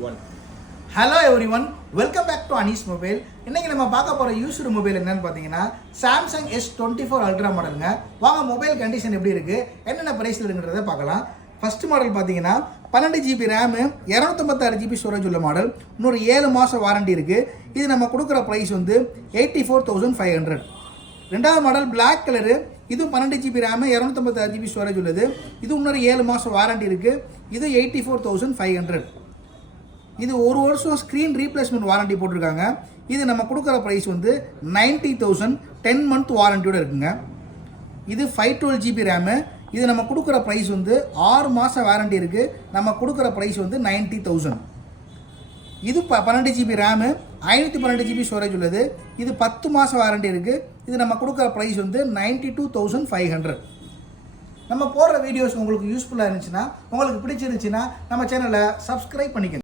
Hello everyone, welcome back to Anees mobile. இன்னைக்கு நம்ம பார்க்க போகிற யூஸ்டு மொபைல் என்னன்னு பார்த்தீங்கன்னா சாம்சங் S24 அல்ட்ரா மாடலுங்க. வாங்க மொபைல் கண்டிஷன் எப்படி இருக்குது, என்னென்ன ப்ரைஸில் இருக்குன்றதை பார்க்கலாம். ஃபர்ஸ்ட் மாடல் பார்த்தீங்கன்னா 12 GB ரேமு 256 GB ஸ்டோரேஜ் உள்ள மாடல். இன்னொரு 7 மாதம் வாரண்டி இருக்குது. இது நம்ம கொடுக்குற ப்ரைஸ் வந்து 84,500. ரெண்டாவது மாடல் பிளாக் கலரு, இதுவும் 12 GB ரேமு 256 GB ஸ்டோரேஜ் உள்ளது. இது இன்னொரு 7 மாதம் வாரண்டி இருக்குது. இது 84,500. இது ஒரு வருஷம் ஸ்க்ரீன் ரீப்ளேஸ்மெண்ட் வாரண்டி போட்டிருக்காங்க. இது நம்ம கொடுக்குற ப்ரைஸ் வந்து 90,000, 10 மந்த் வாரண்டியோட இருக்குங்க. இது 512 GB ரேமு, இது நம்ம கொடுக்குற ப்ரைஸ் வந்து 6 மாதம் வாரண்டி இருக்குது. நம்ம கொடுக்குற ப்ரைஸ் வந்து 90,000. இது 12 GB ரேமு 512 GB ஸ்டோரேஜ் உள்ளது. இது 10 மாதம் வாரண்டி இருக்குது. இது நம்ம கொடுக்குற ப்ரைஸ் வந்து 92,500. நம்ம போடுற வீடியோஸ் உங்களுக்கு யூஸ்ஃபுல்லாக இருந்துச்சுன்னா, உங்களுக்கு பிடிச்சிருந்துச்சுன்னா நம்ம சேனலை சப்ஸ்கிரைப் பண்ணிக்கங்க.